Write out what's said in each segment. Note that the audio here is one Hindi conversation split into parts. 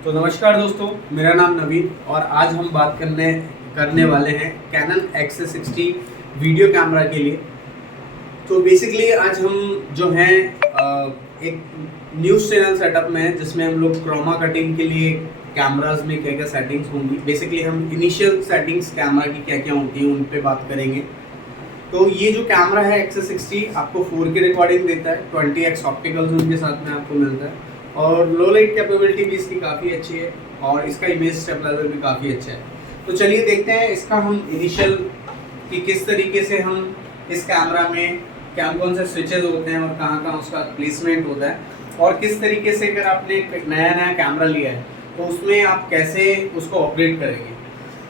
तो नमस्कार दोस्तों, मेरा नाम नवीन और आज हम बात करने वाले हैं कैनन X60 वीडियो कैमरा के लिए। तो बेसिकली आज हम जो हैं एक न्यूज़ चैनल सेटअप में है जिसमें हम लोग क्रोमा कटिंग के लिए कैमराज में क्या क्या सेटिंग्स होंगी, बेसिकली हम इनिशियल सेटिंग्स कैमरा की क्या क्या होती हैं उन पे बात करेंगे। तो ये जो कैमरा है X60 आपको 4K रिकॉर्डिंग देता है, 20x ऑप्टिकल जूम के साथ में आपको मिलता है और लो लाइट कैपेबिलिटी भी इसकी काफ़ी अच्छी है और इसका इमेज स्टेबलाइजर भी काफ़ी अच्छा है। तो चलिए देखते हैं इसका हम इनिशियल कि किस तरीके से हम इस कैमरा में क्या कौन से स्विचेस होते हैं और कहाँ कहाँ उसका प्लेसमेंट होता है और किस तरीके से अगर आपने एक नया नया कैमरा लिया है तो उसमें आप कैसे उसको ऑपरेट करेंगे।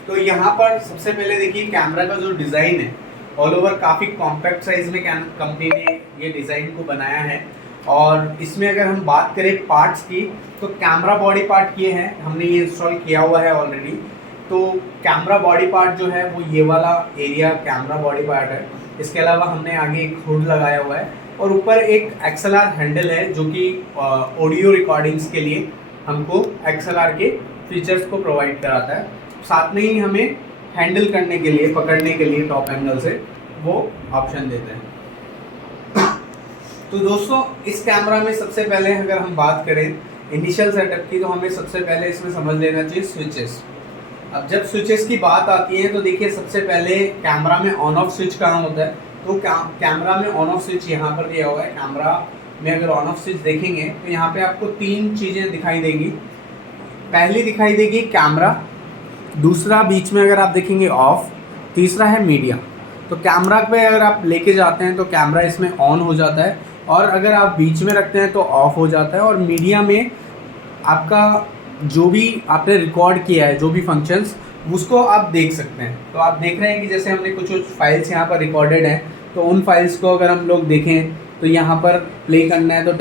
तो यहाँ पर सबसे पहले देखिए कैमरा का जो डिज़ाइन है ऑल ओवर काफ़ी कॉम्पैक्ट साइज में कंपनी ने ये डिज़ाइन को बनाया है। और इसमें अगर हम बात करें पार्ट्स की तो कैमरा बॉडी पार्ट ये है, हमने ये इंस्टॉल किया हुआ है ऑलरेडी। तो कैमरा बॉडी पार्ट जो है वो ये वाला एरिया कैमरा बॉडी पार्ट है। इसके अलावा हमने आगे एक हुड लगाया हुआ है और ऊपर एक XLR हैंडल है जो कि ऑडियो रिकॉर्डिंग्स के लिए हमको XLR के फीचर्स को प्रोवाइड कराता है। साथ में ही हमें हैंडल करने के लिए, पकड़ने के लिए टॉप एंगल से वो ऑप्शन देते हैं। तो दोस्तों इस कैमरा में सबसे पहले अगर हम बात करें इनिशियल सेटअप की तो हमें सबसे पहले इसमें समझ लेना चाहिए स्विचेस। अब जब स्विचेस की बात आती है तो देखिए सबसे पहले कैमरा में ऑन ऑफ स्विच कहाँ होता है, तो कैमरा में ऑन ऑफ स्विच यहाँ पर दिया हुआ है। कैमरा में अगर ऑन ऑफ स्विच देखेंगे तो यहाँ पे आपको तीन चीज़ें दिखाई देंगी। पहली दिखाई देगी कैमरा, दूसरा बीच में अगर आप देखेंगे ऑफ, तीसरा है मीडिया। तो कैमरा पे अगर आप लेके जाते हैं तो कैमरा इसमें ऑन हो जाता है और अगर आप बीच में रखते हैं तो ऑफ हो जाता है। और मीडिया में आपका जो भी आपने रिकॉर्ड किया है, जो भी फंक्शंस, उसको आप देख सकते हैं। तो आप देख रहे हैं कि जैसे हमने कुछ फाइल्स यहाँ पर रिकॉर्डेड हैं तो उन फाइल्स को अगर हम लोग देखें तो यहाँ पर प्ले करना है तो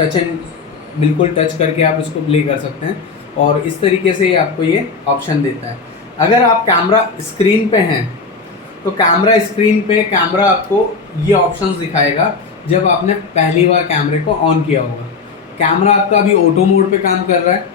बिल्कुल टच करके आप इसको प्ले कर सकते हैं और इस तरीके से आपको ये ऑप्शन देता है। अगर आप कैमरा स्क्रीन पे हैं तो कैमरा स्क्रीन पे कैमरा आपको ये ऑप्शंस दिखाएगा जब आपने पहली बार कैमरे को ऑन किया होगा। कैमरा आपका अभी ऑटो मोड पे काम कर रहा है,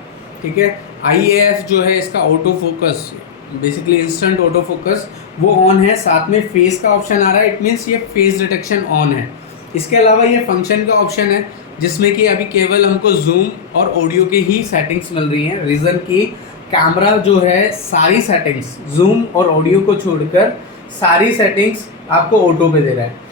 ठीक है। IAF जो है इसका auto focus, basically instant auto focus, वो ऑन है। साथ में फेस का ऑप्शन आ रहा है, इट मीन्स ये फेस डिटेक्शन ऑन है। इसके अलावा ये फंक्शन का ऑप्शन है जिसमें कि अभी केवल हमको जूम और ऑडियो की ही सेटिंग्स मिल रही हैं। रीज़न कि कैमरा जो है सारी सेटिंग्स जूम और ऑडियो को छोड़कर सारी सेटिंग्स आपको ऑटो पे दे रहा है।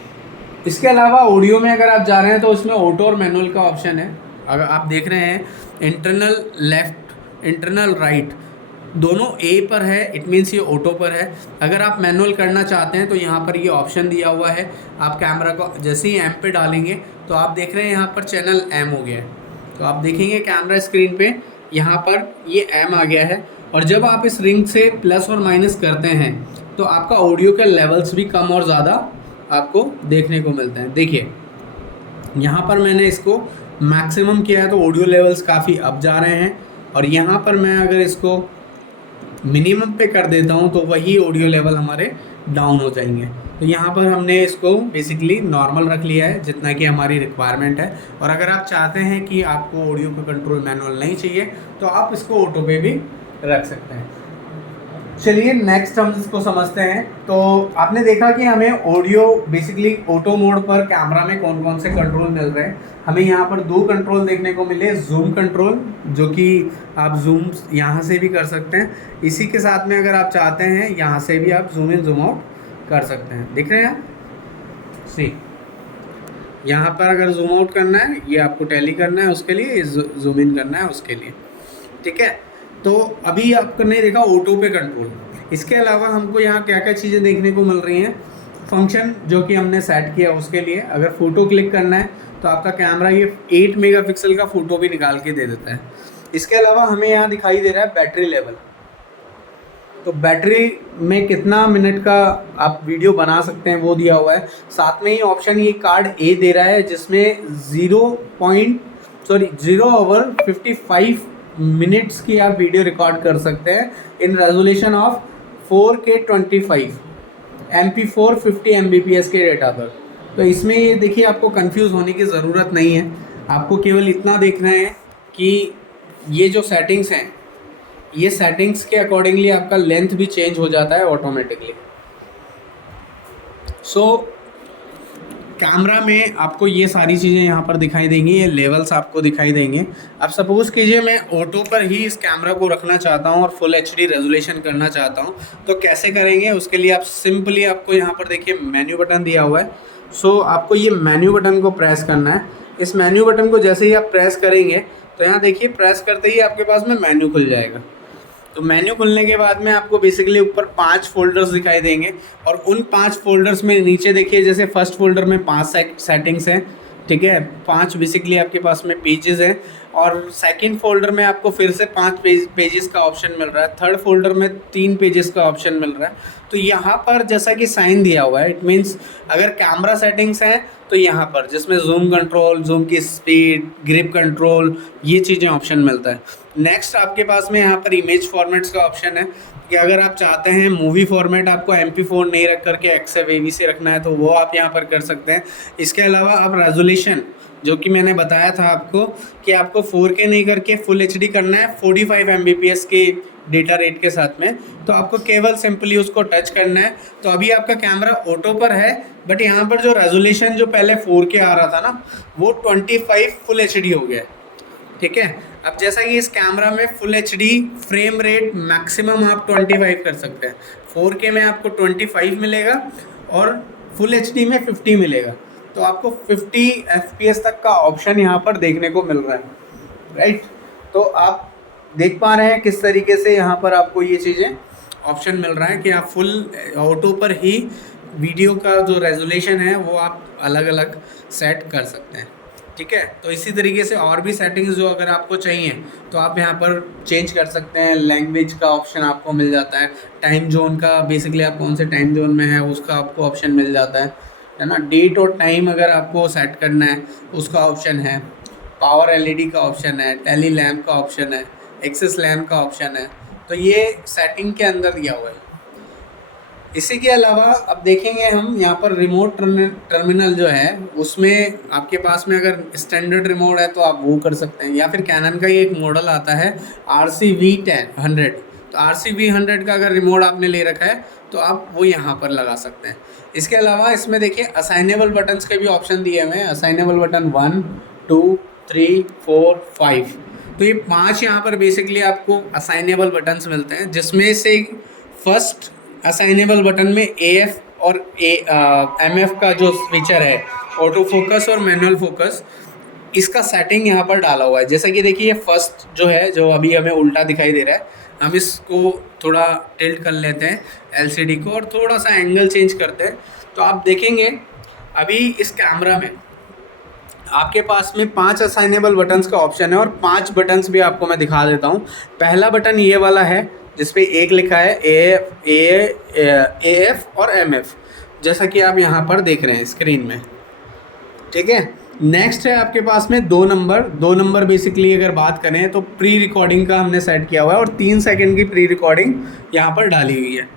इसके अलावा ऑडियो में अगर आप जा रहे हैं तो उसमें ऑटो और मैनुअल का ऑप्शन है। अगर आप देख रहे हैं इंटरनल लेफ़्ट, इंटरनल राइट, दोनों A पर है, इट मीन्स ये ऑटो पर है। अगर आप मैनुअल करना चाहते हैं तो यहाँ पर ये ऑप्शन दिया हुआ है। आप कैमरा को जैसे ही M पे डालेंगे तो आप देख रहे हैं यहाँ पर चैनल M हो गया है। तो आप देखेंगे कैमरा स्क्रीन पे यहाँ पर ये M आ गया है और जब आप इस रिंग से प्लस और माइनस करते हैं तो आपका ऑडियो के लेवल्स भी कम और ज़्यादा आपको देखने को मिलते हैं। देखिए यहाँ पर मैंने इसको मैक्सिमम किया है तो ऑडियो लेवल्स काफ़ी अप जा रहे हैं और यहाँ पर मैं अगर इसको मिनिमम पे कर देता हूँ तो वही ऑडियो लेवल हमारे डाउन हो जाएंगे। तो यहाँ पर हमने इसको बेसिकली नॉर्मल रख लिया है जितना कि हमारी रिक्वायरमेंट है। और अगर आप चाहते हैं कि आपको ऑडियो का कंट्रोल मैनुअल नहीं चाहिए तो आप इसको ऑटो पे भी रख सकते हैं। चलिए नेक्स्ट हम इसको समझते हैं। तो आपने देखा कि हमें ऑडियो बेसिकली ऑटो मोड पर कैमरा में कौन कौन से कंट्रोल मिल रहे हैं। हमें यहाँ पर दो कंट्रोल देखने को मिले, जूम कंट्रोल जो कि आप जूम यहाँ से भी कर सकते हैं, इसी के साथ में अगर आप चाहते हैं यहाँ से भी आप जूम इन जूम आउट कर सकते हैं। दिख रहे हैं सी, यहाँ पर अगर जूम आउट करना है ये आपको टैली करना है उसके लिए, जूम इन करना है उसके लिए, ठीक है। तो अभी आपने देखा ऑटो पे कंट्रोल। इसके अलावा हमको यहाँ क्या क्या चीज़ें देखने को मिल रही हैं। फंक्शन जो कि हमने सेट किया उसके लिए अगर फ़ोटो क्लिक करना है तो आपका कैमरा ये 8 मेगापिक्सल का फ़ोटो भी निकाल के दे देता है। इसके अलावा हमें यहाँ दिखाई दे रहा है बैटरी लेवल। तो बैटरी में कितना मिनट का आप वीडियो बना सकते हैं वो दिया हुआ है। साथ में ही ऑप्शन ये कार्ड A दे रहा है जिसमें 0 मिनट्स की आप वीडियो रिकॉर्ड कर सकते हैं in resolution of 4K 25 MP4 50 Mbps के डेटा पर। तो इसमें ये देखिए आपको कंफ्यूज होने की ज़रूरत नहीं है, आपको केवल इतना देखना है कि ये जो सेटिंग्स हैं ये सेटिंग्स के अकॉर्डिंगली आपका लेंथ भी चेंज हो जाता है ऑटोमेटिकली। सो कैमरा में आपको ये सारी चीज़ें यहाँ पर दिखाई देंगी, ये लेवल्स आपको दिखाई देंगे। अब सपोज़ कीजिए मैं ऑटो पर ही इस कैमरा को रखना चाहता हूँ और फुल एचडी रेजोल्यूशन करना चाहता हूँ, तो कैसे करेंगे? उसके लिए आप सिंपली, आपको यहाँ पर देखिए मेन्यू बटन दिया हुआ है। सो आपको ये मेन्यू बटन को प्रेस करना है। इस मेन्यू बटन को जैसे ही आप प्रेस करेंगे तो यहाँ देखिए प्रेस करते ही आपके पास में मेन्यू खुल जाएगा। तो मेन्यू खुलने के बाद में आपको बेसिकली ऊपर 5 फोल्डर्स दिखाई देंगे और उन 5 फोल्डर्स में नीचे देखिए, जैसे फर्स्ट फोल्डर में 5 सेटिंग्स हैं, ठीक है, 5 बेसिकली आपके पास में पेजेस हैं, और सेकंड फोल्डर में आपको फिर से 5 पेजेस का ऑप्शन मिल रहा है, थर्ड फोल्डर में 3 पेजेस का ऑप्शन मिल रहा है। तो यहाँ पर जैसा कि साइन दिया हुआ है, इट मीन्स अगर कैमरा सेटिंग्स हैं तो यहाँ पर जिसमें जूम कंट्रोल, जूम की स्पीड, ग्रिप कंट्रोल, ये चीज़ें ऑप्शन मिलता है। नेक्स्ट आपके पास में यहाँ पर इमेज फॉर्मेट्स का ऑप्शन है कि अगर आप चाहते हैं मूवी फॉर्मेट आपको MP4 नहीं रख करके XF AV से रखना है तो वो आप यहाँ पर कर सकते हैं। इसके अलावा आप रेजोल्यूशन, जो कि मैंने बताया था आपको कि आपको 4K नहीं करके फुल HD करना है 45 Mbps के डेटा रेट के साथ में, तो आपको केवल सिंपली उसको टच करना है। तो अभी आपका कैमरा ऑटो पर है, बट यहाँ पर जो रेजोल्यूशन जो पहले 4K आ रहा था ना, वो 25 फुल HD हो गया, ठीक है। अब जैसा कि इस कैमरा में full HD frame rate maximum आप 25 कर सकते हैं, 4K में आपको 25 मिलेगा और फुल HD में 50 मिलेगा। तो आपको 50 FPS तक का ऑप्शन यहाँ पर देखने को मिल रहा है, राइट। तो आप देख पा रहे हैं किस तरीके से यहाँ पर आपको ये चीज़ें ऑप्शन मिल रहा है कि आप फुल ऑटो पर ही वीडियो का जो रेजोल्यूशन है वो आप अलग अलग सेट कर सकते हैं, ठीक है। तो इसी तरीके से और भी सेटिंग्स जो अगर आपको चाहिए तो आप यहाँ पर चेंज कर सकते हैं। लैंग्वेज का ऑप्शन आपको मिल जाता है, टाइम जोन का, बेसिकली आप कौन से टाइम जोन में है उसका आपको ऑप्शन मिल जाता है ना। डेट और टाइम अगर आपको सेट करना है उसका ऑप्शन है, पावर LED का ऑप्शन है, टेली लैम्प का ऑप्शन है, एक्सेस लैम्प का ऑप्शन है। तो ये सेटिंग के अंदर दिया हुआ है। इसी के अलावा अब देखेंगे हम यहाँ पर रिमोट टर्मिनल जो है उसमें आपके पास में अगर स्टैंडर्ड रिमोट है तो आप वो कर सकते हैं, या फिर कैनन का ही एक मॉडल आता है RCV100। तो RCV100 का अगर रिमोट आपने ले रखा है तो आप वो यहाँ पर लगा सकते हैं। इसके अलावा इसमें देखिए असाइनेबल बटन्स के भी ऑप्शन दिए हुए हैं। असाइनेबल बटन 1, 2, 3, 4, 5, तो ये 5 यहाँ पर बेसिकली आपको असाइनेबल बटन्स मिलते हैं, जिसमें से फर्स्ट असाइनेबल बटन में AF और MF का जो फीचर है, ऑटो फोकस और मैनुअल फोकस, इसका सेटिंग यहाँ पर डाला हुआ है। जैसा कि देखिए ये फर्स्ट जो है, जो अभी हमें उल्टा दिखाई दे रहा है, हम इसको थोड़ा टिल्ट कर लेते हैं LCD को और थोड़ा सा एंगल चेंज करते हैं, तो आप देखेंगे अभी इस कैमरा में आपके पास में 5 असाइनेबल बटन्स का ऑप्शन है और 5 बटन्स भी आपको मैं दिखा देता हूँ। पहला बटन ये वाला है जिसपे एक लिखा है AF और MF, जैसा कि आप यहाँ पर देख रहे हैं स्क्रीन में, ठीक है। नेक्स्ट है आपके पास में 2 नंबर बेसिकली अगर बात करें तो प्री रिकॉर्डिंग का हमने सेट किया हुआ है और 3 सेकंड की प्री रिकॉर्डिंग यहाँ पर डाली हुई है।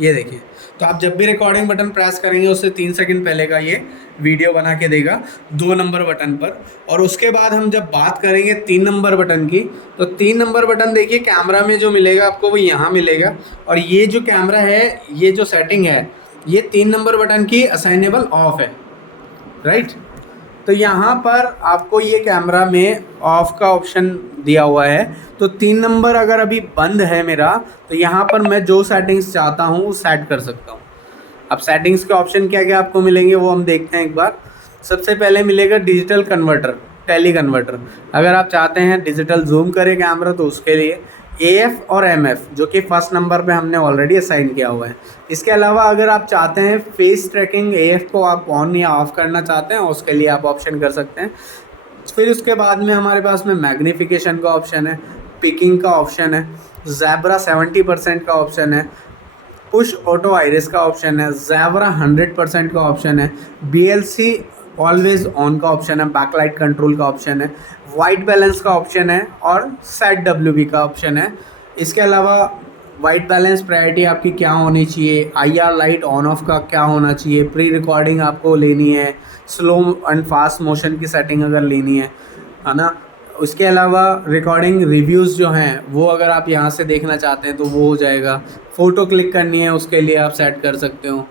ये देखिए, तो आप जब भी रिकॉर्डिंग बटन प्रेस करेंगे उससे 3 सेकंड पहले का ये वीडियो बना के देगा 2 नंबर बटन पर। और उसके बाद हम जब बात करेंगे 3 नंबर बटन की, तो 3 नंबर बटन देखिए कैमरा में जो मिलेगा आपको वो यहाँ मिलेगा, और ये जो कैमरा है, ये जो सेटिंग है, ये 3 नंबर बटन की असाइनेबल ऑफ है, राइट। तो यहाँ पर आपको ये कैमरा में ऑफ का ऑप्शन दिया हुआ है। तो 3 नंबर अगर अभी बंद है मेरा, तो यहाँ पर मैं जो सेटिंग्स चाहता हूँ वो सेट कर सकता हूँ। अब सेटिंग्स के ऑप्शन क्या क्या आपको मिलेंगे वो हम देखते हैं एक बार। सबसे पहले मिलेगा डिजिटल कन्वर्टर, टेली कन्वर्टर। अगर आप चाहते हैं डिजिटल जूम करे कैमरा तो उसके लिए AF और MF, जो कि फर्स्ट नंबर पे हमने ऑलरेडी असाइन किया हुआ है। इसके अलावा अगर आप चाहते हैं फेस ट्रैकिंग, AF को आप ऑन या ऑफ करना चाहते हैं, उसके लिए आप ऑप्शन कर सकते हैं। फिर उसके बाद में हमारे पास में मैग्नीफिकेशन का ऑप्शन है, पिकिंग का ऑप्शन है, ज़ेब्रा 70% का ऑप्शन है, पुश ऑटो आइरिस का ऑप्शन है, ज़ेब्रा 100% का ऑप्शन है, BLC ऑलवेज ऑन का ऑप्शन है, बैकलाइट कंट्रोल का ऑप्शन है, वाइट बैलेंस का ऑप्शन है और सेट WB का ऑप्शन है। इसके अलावा वाइट बैलेंस प्रायोरिटी आपकी क्या होनी चाहिए, IR लाइट ऑन ऑफ का क्या होना चाहिए, प्री रिकॉर्डिंग आपको लेनी है, स्लो एंड फास्ट मोशन की सेटिंग अगर लेनी है ना, उसके अलावा रिकॉर्डिंग रिव्यूज़ जो हैं वो अगर आप यहाँ से देखना चाहते हैं तो वो हो जाएगा। फ़ोटो क्लिक करनी है उसके लिए आप सेट कर सकते हो।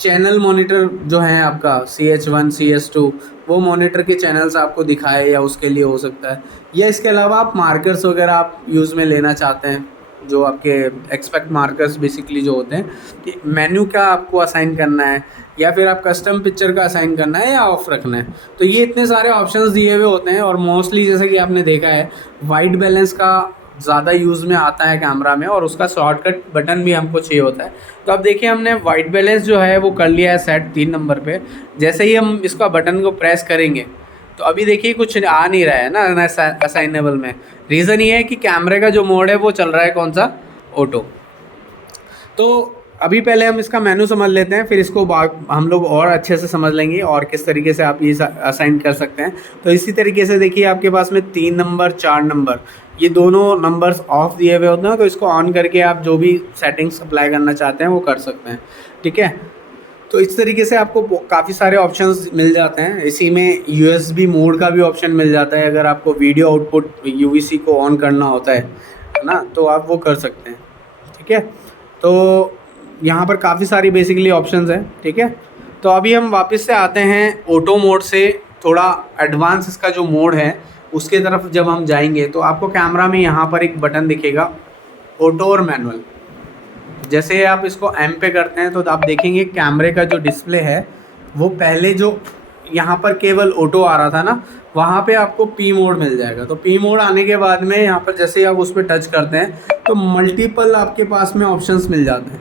चैनल मॉनिटर जो है आपका CH1 CS2 वो मॉनिटर के चैनल्स आपको दिखाए या उसके लिए हो सकता है। या इसके अलावा आप मार्कर्स वगैरह आप यूज़ में लेना चाहते हैं, जो आपके एक्सपेक्ट मार्कर्स बेसिकली जो होते हैं कि मेन्यू का आपको असाइन करना है या फिर आप कस्टम पिक्चर का असाइन करना है या ऑफ रखना है, तो ये इतने सारे ऑप्शंस दिए हुए होते हैं। और मोस्टली जैसे कि आपने देखा है वाइट बैलेंस का ज़्यादा यूज़ में आता है कैमरा में, और उसका शॉर्टकट बटन भी हमको चाहिए होता है। तो अब देखिए हमने वाइट बैलेंस जो है वो कर लिया है सेट 3 नंबर पे। जैसे ही हम इसका बटन को प्रेस करेंगे तो अभी देखिए कुछ आ नहीं रहा है ना असाइनेबल में। रीज़न ये है कि कैमरे का जो मोड है वो चल रहा है कौन सा, ऑटो। तो अभी पहले हम इसका मेनू समझ लेते हैं, फिर इसको हम लोग और अच्छे से समझ लेंगे और किस तरीके से आप ये असाइन कर सकते हैं। तो इसी तरीके से देखिए आपके पास में 3 नंबर 4 नंबर ये दोनों नंबर्स ऑफ दिए हुए होते हैं, तो इसको ऑन करके आप जो भी सेटिंग्स अप्लाई करना चाहते हैं वो कर सकते हैं। ठीक है, तो इस तरीके से आपको काफ़ी सारे ऑप्शंस मिल जाते हैं। इसी में USB मोड का भी ऑप्शन मिल जाता है, अगर आपको वीडियो आउटपुट UVC को ऑन करना होता है ना, तो आप वो कर सकते हैं। ठीक है, तो यहाँ पर काफ़ी सारी बेसिकली ऑप्शंस हैं। ठीक है, तो अभी हम वापस से आते हैं ऑटो मोड से, थोड़ा एडवांस इसका जो मोड है उसके तरफ जब हम जाएंगे तो आपको कैमरा में यहाँ पर एक बटन दिखेगा ऑटो और मैनुअल। जैसे आप इसको M पे करते हैं तो आप देखेंगे कैमरे का जो डिस्प्ले है वो पहले जो यहाँ पर केवल ऑटो आ रहा था ना, वहाँ पे आपको P मोड मिल जाएगा। तो P मोड आने के बाद में यहाँ पर जैसे ही आप उस पर टच करते हैं तो मल्टीपल आपके पास में ऑप्शंस मिल जाते हैं।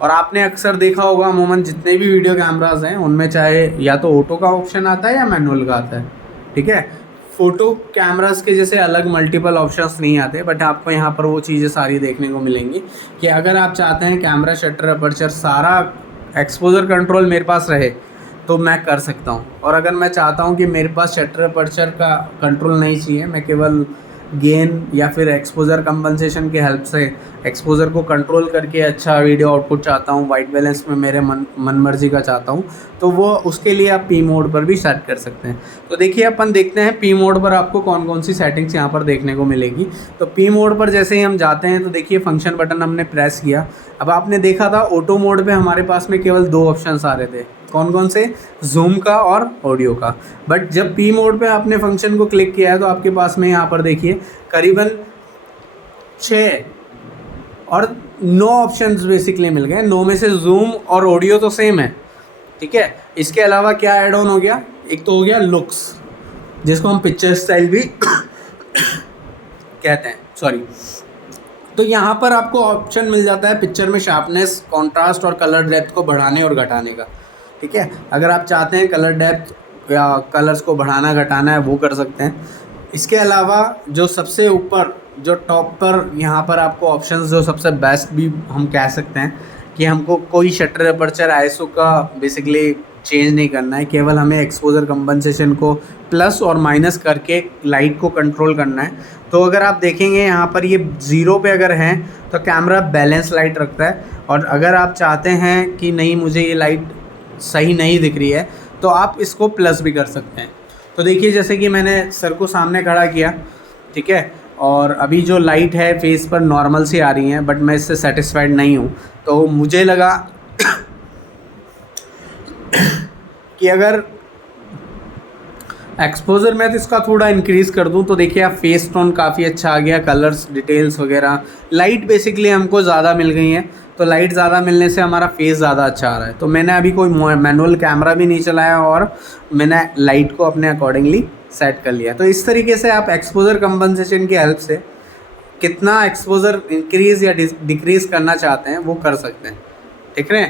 और आपने अक्सर देखा होगा अमूमन जितने भी वीडियो कैमरास हैं उनमें चाहे या तो ऑटो का ऑप्शन आता है या मैनुअल का आता है। ठीक है, फ़ोटो कैमरास के जैसे अलग मल्टीपल ऑप्शंस नहीं आते, बट आपको यहाँ पर वो चीज़ें सारी देखने को मिलेंगी कि अगर आप चाहते हैं कैमरा शटर अपर्चर सारा एक्सपोजर कंट्रोल मेरे पास रहे तो मैं कर सकता हूँ। और अगर मैं चाहता हूँ कि मेरे पास शटर अपर्चर का कंट्रोल नहीं चाहिए, मैं केवल गेन या फिर एक्सपोजर कंपनसेशन के हेल्प से एक्सपोजर को कंट्रोल करके अच्छा वीडियो आउटपुट चाहता हूँ, वाइट बैलेंस में मेरे मन मर्जी का चाहता हूँ, तो वो उसके लिए आप P मोड पर भी सेट कर सकते हैं। तो देखिए अपन देखते हैं P मोड पर आपको कौन कौन सी सेटिंग्स यहाँ पर देखने को मिलेगी। तो P मोड पर जैसे ही हम जाते हैं तो देखिए फंक्शन बटन हमने प्रेस किया। अब आपने देखा था ऑटो मोड पे हमारे पास में केवल 2 ऑप्शंस आ रहे थे, कौन कौन से, जूम का और ऑडियो का। बट जब P मोड पे आपने फंक्शन को क्लिक किया है तो आपके पास में यहाँ पर देखिए करीबन 6 और 9 ऑप्शंस बेसिकली मिल गए। 9 में से जूम और ऑडियो तो सेम है। ठीक है, इसके अलावा क्या ऐड ऑन हो गया, एक तो हो गया लुक्स, जिसको हम पिक्चर स्टाइल भी कहते हैं, सॉरी। तो यहाँ पर आपको ऑप्शन मिल जाता है पिक्चर में शार्पनेस, कॉन्ट्रास्ट और कलर डेप्थ को बढ़ाने और घटाने का। ठीक है, अगर आप चाहते हैं कलर डेप्थ या कलर्स को बढ़ाना घटाना है वो कर सकते हैं। इसके अलावा जो सबसे ऊपर जो टॉप पर यहाँ पर आपको ऑप्शंस जो सबसे बेस्ट भी हम कह सकते हैं कि हमको कोई शटर अपर्चर ISO का बेसिकली चेंज नहीं करना है, केवल हमें एक्सपोजर कंपनसेशन को प्लस और माइनस करके लाइट को कंट्रोल करना है। तो अगर आप देखेंगे यहाँ पर ये 0 पे अगर हैं तो कैमरा बैलेंस लाइट रखता है, और अगर आप चाहते हैं कि नहीं मुझे ये लाइट सही नहीं दिख रही है तो आप इसको प्लस भी कर सकते हैं। तो देखिए जैसे कि मैंने सर को सामने खड़ा किया, ठीक है, और अभी जो लाइट है फेस पर नॉर्मल सी आ रही है, बट मैं इससे सेटिस्फाइड नहीं हूँ। तो मुझे लगा कि अगर एक्सपोजर मैं तो इसका थोड़ा इंक्रीज़ कर दूं तो देखिए आप फेस टोन काफ़ी अच्छा आ गया, कलर्स डिटेल्स वगैरह, लाइट बेसिकली हमको ज़्यादा मिल गई हैं। तो लाइट ज़्यादा मिलने से हमारा फेस ज़्यादा अच्छा आ रहा है। तो मैंने अभी कोई मैनुअल कैमरा भी नहीं चलाया और मैंने लाइट को अपने अकॉर्डिंगली सेट कर लिया। तो इस तरीके से आप एक्सपोजर कंपनसेशन की हेल्प से कितना एक्सपोजर इंक्रीज़ या डिक्रीज़ करना चाहते हैं वो कर सकते हैं। ठीक है,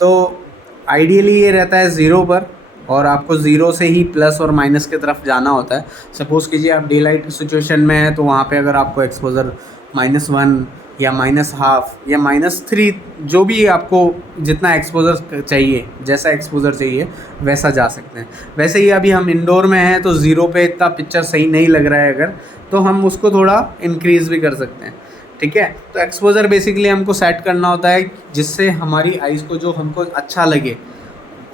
तो आइडियली ये रहता है 0 पर, और आपको 0 से ही प्लस और माइनस की तरफ जाना होता है। सपोज़ कीजिए आप डे लाइट सिचुएशन में है तो वहाँ पे अगर आपको एक्सपोजर -1 या -1/2 या -3 जो भी आपको जितना एक्सपोजर चाहिए, जैसा एक्सपोजर चाहिए वैसा जा सकते हैं। वैसे ही अभी हम इंडोर में हैं तो 0 पे इतना पिक्चर सही नहीं लग रहा है अगर, तो हम उसको थोड़ा इंक्रीज़ भी कर सकते हैं। ठीक है, तो एक्सपोजर बेसिकली हमको सेट करना होता है जिससे हमारी आइज़ को जो हमको अच्छा लगे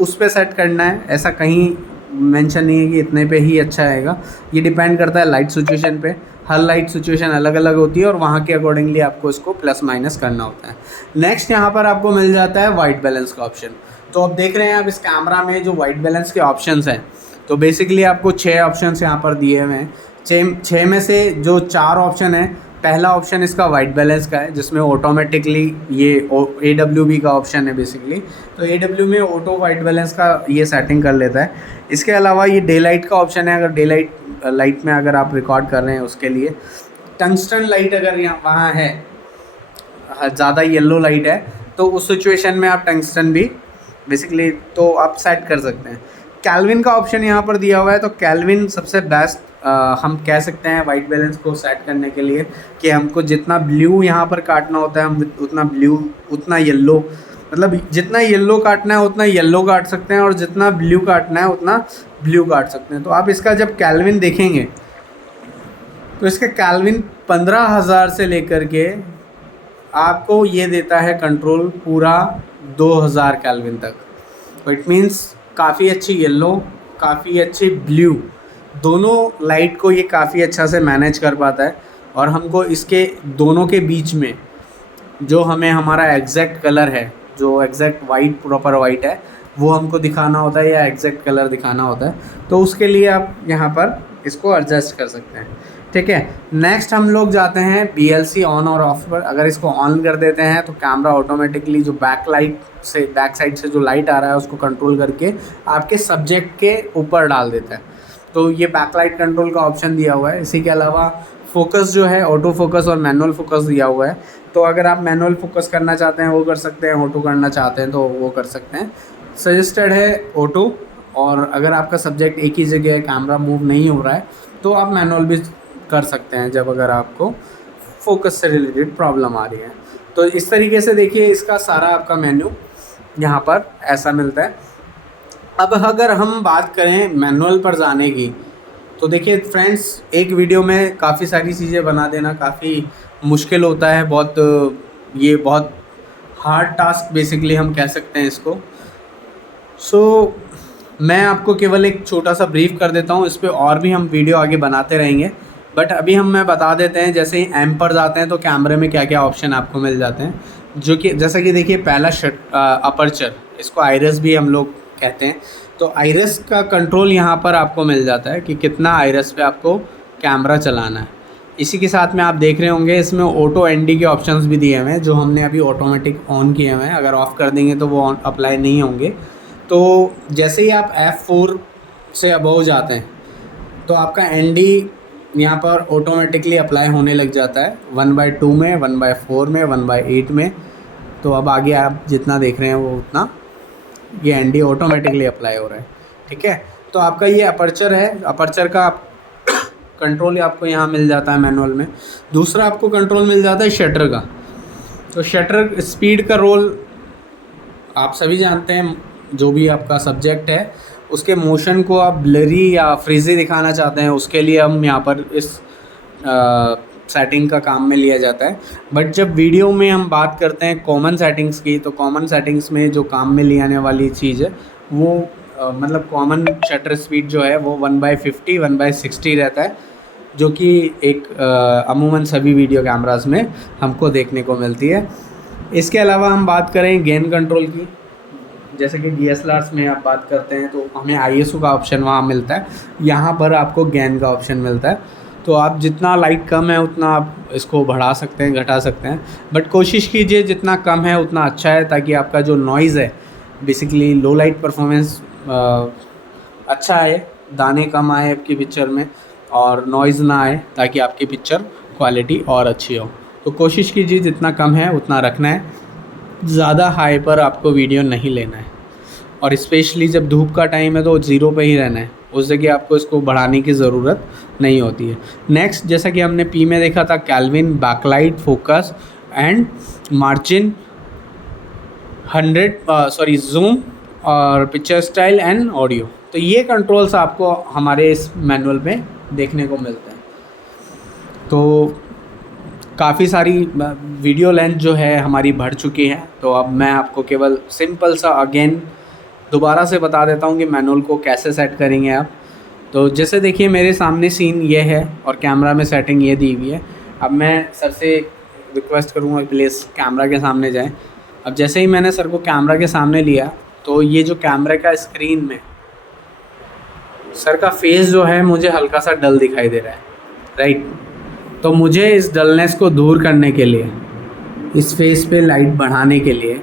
उस पे सेट करना है। ऐसा कहीं मेंशन नहीं है कि इतने पे ही अच्छा आएगा, ये डिपेंड करता है लाइट सिचुएशन पे। हर लाइट सिचुएशन अलग अलग होती है और वहाँ के अकॉर्डिंगली आपको इसको प्लस माइनस करना होता है। नेक्स्ट यहाँ पर आपको मिल जाता है वाइट बैलेंस का ऑप्शन। तो आप देख रहे हैं आप इस कैमरा में जो वाइट बैलेंस के ऑप्शंस हैं, तो बेसिकली आपको 6 ऑप्शंस यहाँ पर दिए हुए हैं। 6 में से जो 4 ऑप्शन है, पहला ऑप्शन इसका वाइट बैलेंस का है जिसमें ऑटोमेटिकली ये AWB का ऑप्शन है बेसिकली। तो AW में ऑटो वाइट बैलेंस का ये सेटिंग कर लेता है। इसके अलावा ये डे लाइट का ऑप्शन है, अगर डे लाइट में अगर आप रिकॉर्ड कर रहे हैं उसके लिए। टंगस्टन लाइट अगर यहाँ वहाँ है, ज़्यादा येलो लाइट है, तो उस सिचुएशन में आप टंगस्टन भी बेसिकली तो आप सेट कर सकते हैं। कैल्विन का ऑप्शन यहाँ पर दिया हुआ है, तो कैल्विन सबसे बेस्ट हम कह सकते हैं वाइट बैलेंस को सेट करने के लिए कि हमको जितना ब्लू यहाँ पर काटना होता है हम उतना ब्लू, उतना येलो, मतलब जितना येलो काटना है उतना येलो काट सकते हैं और जितना ब्लू काटना है उतना ब्लू काट सकते हैं। तो आप इसका जब कैल्विन देखेंगे तो इसका कैल्विन 15,000 से लेकर के आपको ये देता है कंट्रोल पूरा 2000 कैल्विन तक। तो इट मीन्स काफ़ी अच्छी येलो, काफ़ी अच्छी ब्लू, दोनों लाइट को ये काफ़ी अच्छा से मैनेज कर पाता है। और हमको इसके दोनों के बीच में जो हमें हमारा एग्जैक्ट कलर है, जो एग्जैक्ट वाइट प्रॉपर वाइट है, वो हमको दिखाना होता है या एग्जैक्ट कलर दिखाना होता है, तो उसके लिए आप यहाँ पर इसको एडजस्ट कर सकते हैं। ठीक है, नेक्स्ट हम लोग जाते हैं BLC ऑन और ऑफ पर। अगर इसको ऑन कर देते हैं तो कैमरा ऑटोमेटिकली जो बैक साइड से जो लाइट आ रहा है उसको कंट्रोल करके आपके सब्जेक्ट के ऊपर डाल देता है। तो ये बैकलाइट कंट्रोल का ऑप्शन दिया हुआ है। इसी के अलावा फोकस जो है ऑटो फोकस और मैनुअल फोकस दिया हुआ है। तो अगर आप मैनुअल फोकस करना चाहते हैं वो कर सकते हैं, ऑटो करना चाहते हैं तो वो कर सकते हैं। सजेस्टेड है ऑटो, और अगर आपका सब्जेक्ट एक ही जगह है, कैमरा मूव नहीं हो रहा है, तो आप मैनुअल भी कर सकते हैं जब अगर आपको फोकस से रिलेटेड प्रॉब्लम आ रही है। तो इस तरीके से देखिए इसका सारा आपका मेन्यू यहाँ पर ऐसा मिलता है। अब अगर हम बात करें मैनुअल पर जाने की, तो देखिए फ्रेंड्स, एक वीडियो में काफ़ी सारी चीज़ें बना देना काफ़ी मुश्किल होता है, ये बहुत हार्ड टास्क बेसिकली हम कह सकते हैं इसको। सो मैं आपको केवल एक छोटा सा ब्रीफ कर देता हूँ, इस पर और भी हम वीडियो आगे बनाते रहेंगे, बट अभी मैं बता देते हैं। जैसे ही एम पर जाते हैं तो कैमरे में क्या क्या ऑप्शन आपको मिल जाते हैं, जो कि जैसा कि देखिए पहला अपर्चर, इसको आइरिस भी हम लोग कहते हैं। तो आइरिस का कंट्रोल यहाँ पर आपको मिल जाता है कि कितना आइरिस पे आपको कैमरा चलाना है। इसी के साथ में आप देख रहे होंगे इसमें ऑटो ND के ऑप्शंस भी दिए हुए हैं, जो हमने अभी ऑटोमेटिक ऑन किए हुए हैं। अगर ऑफ़ कर देंगे तो वो अप्लाई नहीं होंगे। तो जैसे ही आप F4 से अबव जाते हैं तो आपका ND यहाँ पर ऑटोमेटिकली अप्लाई होने लग जाता है 1/2 में, 1/4 में, 1/8 में। तो अब आगे आप जितना देख रहे हैं वो उतना ये ND ऑटोमेटिकली अप्लाई हो रहा है। ठीक है, तो आपका ये अपर्चर है, अपर्चर का कंट्रोल आपको यहाँ मिल जाता है मैनुअल में। दूसरा आपको कंट्रोल मिल जाता है शटर का। तो शटर स्पीड का रोल आप सभी जानते हैं, जो भी आपका सब्जेक्ट है उसके मोशन को आप ब्लरी या फ्रीजी दिखाना चाहते हैं, उसके लिए हम यहाँ पर इस सेटिंग का काम में लिया जाता है। बट जब वीडियो में हम बात करते हैं कॉमन सेटिंग्स की, तो कॉमन सेटिंग्स में जो काम में ले आने वाली चीज़ है वो मतलब कॉमन शटर स्पीड जो है वो 1/50, 1/60 रहता है, जो कि एक अमूमन सभी वीडियो कैमरास में हमको देखने को मिलती है। इसके अलावा हम बात करें गेन कंट्रोल की, जैसे कि DSLRs में आप बात करते हैं तो हमें ISO का ऑप्शन वहाँ मिलता है, यहाँ पर आपको गेन का ऑप्शन मिलता है। तो आप जितना लाइट कम है उतना आप इसको बढ़ा सकते हैं, घटा सकते हैं, बट कोशिश कीजिए जितना कम है उतना अच्छा है, ताकि आपका जो नॉइज़ है बेसिकली लो लाइट परफॉर्मेंस अच्छा आए, दाने कम आए आपकी पिक्चर में और नॉइज़ ना आए, ताकि आपकी पिक्चर क्वालिटी और अच्छी हो। तो कोशिश कीजिए जितना कम है उतना रखना है, ज़्यादा हाई पर आपको वीडियो नहीं लेना है। और स्पेशली जब धूप का टाइम है तो 0 पे ही रहना है, उस जगह आपको इसको बढ़ाने की ज़रूरत नहीं होती है। नेक्स्ट, जैसा कि हमने P में देखा था, Kelvin, backlight, focus and margin 100 zoom और पिक्चर स्टाइल एंड ऑडियो। तो ये कंट्रोल्स आपको हमारे इस मैनुअल में देखने को मिलते हैं। तो काफ़ी सारी वीडियो लेंथ जो है हमारी बढ़ चुकी है, तो अब मैं आपको केवल सिंपल सा अगेन दोबारा से बता देता हूँ कि मैनुअल को कैसे सेट करेंगे आप। तो जैसे देखिए मेरे सामने सीन ये है और कैमरा में सेटिंग ये दी हुई है। अब मैं सर से रिक्वेस्ट करूँगा प्लीज़ कैमरा के सामने जाएं। अब जैसे ही मैंने सर को कैमरा के सामने लिया तो ये जो कैमरे का स्क्रीन में सर का फेस जो है मुझे हल्का सा डल दिखाई दे रहा है, राइट। तो मुझे इस डलनेस को दूर करने के लिए, इस फेस पे लाइट बढ़ाने के लिए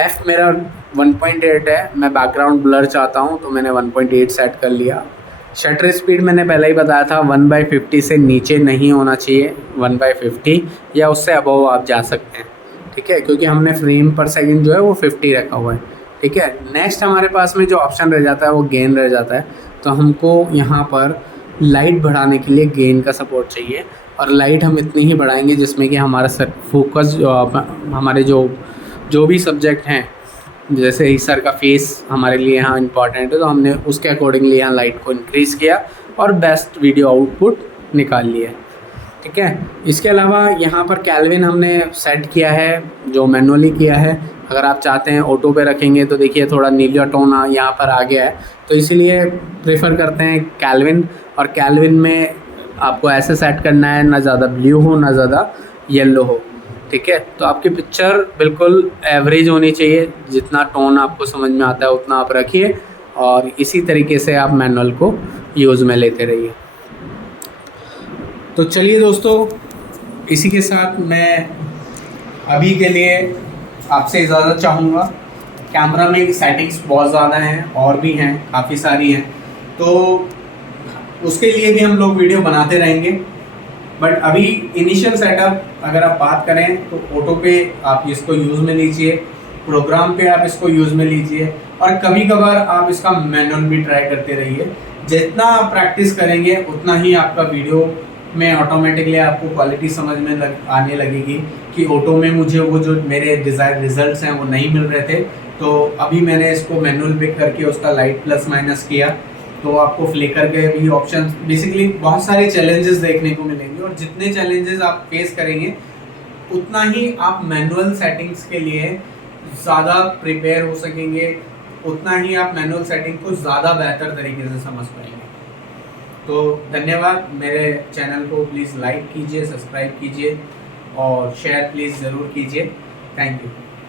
F मेरा 1.8 है, मैं बैकग्राउंड ब्लर चाहता हूँ तो मैंने 1.8 सेट कर लिया। शटर स्पीड मैंने पहले ही बताया था 1/50 से नीचे नहीं होना चाहिए, 1/50 या उससे अबव आप जा सकते हैं, ठीक है, क्योंकि हमने फ्रेम पर सेकंड जो है वो 50 रखा हुआ है, ठीक है। नेक्स्ट हमारे पास में जो ऑप्शन रह जाता है वो गेन रह जाता है। तो हमको यहाँ पर लाइट बढ़ाने के लिए गेन का सपोर्ट चाहिए, और लाइट हम इतनी ही बढ़ाएंगे जिसमें कि हमारा फोकस हमारे जो भी सब्जेक्ट हैं, जैसे ही सर का फेस हमारे लिए यहाँ इंपॉर्टेंट है तो हमने उसके अकॉर्डिंगली यहाँ लाइट को इंक्रीज़ किया और बेस्ट वीडियो आउटपुट निकाल लिया, ठीक है। इसके अलावा यहाँ पर कैल्विन हमने सेट किया है जो मैनुअली किया है। अगर आप चाहते हैं ऑटो पे रखेंगे तो देखिए थोड़ा नीला टोन यहाँ पर आ गया है, तो इसीलिए प्रेफर करते हैं कैल्विन। और कैल्विन में आपको ऐसे सेट करना है ना ज़्यादा ब्लू हो ना ज़्यादा येलो हो, ठीक है। तो आपकी पिक्चर बिल्कुल एवरेज होनी चाहिए, जितना टोन आपको समझ में आता है उतना आप रखिए और इसी तरीके से आप मैनुअल को यूज़ में लेते रहिए। तो चलिए दोस्तों, इसी के साथ मैं अभी के लिए आपसे इजाज़त चाहूँगा। कैमरा में सेटिंग्स बहुत ज़्यादा हैं और भी हैं, काफ़ी सारी हैं, तो उसके लिए भी हम लोग वीडियो बनाते रहेंगे। बट अभी इनिशियल सेटअप अगर आप बात करें तो ऑटो पे आप इसको यूज़ में लीजिए, प्रोग्राम पे आप इसको यूज़ में लीजिए, और कभी कभार आप इसका मैनुअल भी ट्राई करते रहिए। जितना आप प्रैक्टिस करेंगे उतना ही आपका वीडियो में ऑटोमेटिकली आपको क्वालिटी समझ में आने लगेगी कि ऑटो में मुझे वो जो मेरे डिज़ायर रिजल्ट्स हैं वो नहीं मिल रहे थे, तो अभी मैंने इसको मैनुअल पिक करके उसका लाइट प्लस माइनस किया, तो आपको फ्लिकर के भी ऑप्शन, बेसिकली बहुत सारे चैलेंजेस देखने को मिलेंगे, और जितने चैलेंजेस आप फेस करेंगे उतना ही आप मैनुअल सेटिंग्स के लिए ज़्यादा प्रिपेयर हो सकेंगे, उतना ही आप मैनुअल सेटिंग को ज़्यादा बेहतर तरीके से समझ पाएंगे। तो धन्यवाद। मेरे चैनल को प्लीज़ लाइक कीजिए, सब्सक्राइब कीजिए और शेयर प्लीज़ ज़रूर कीजिए। Thank you.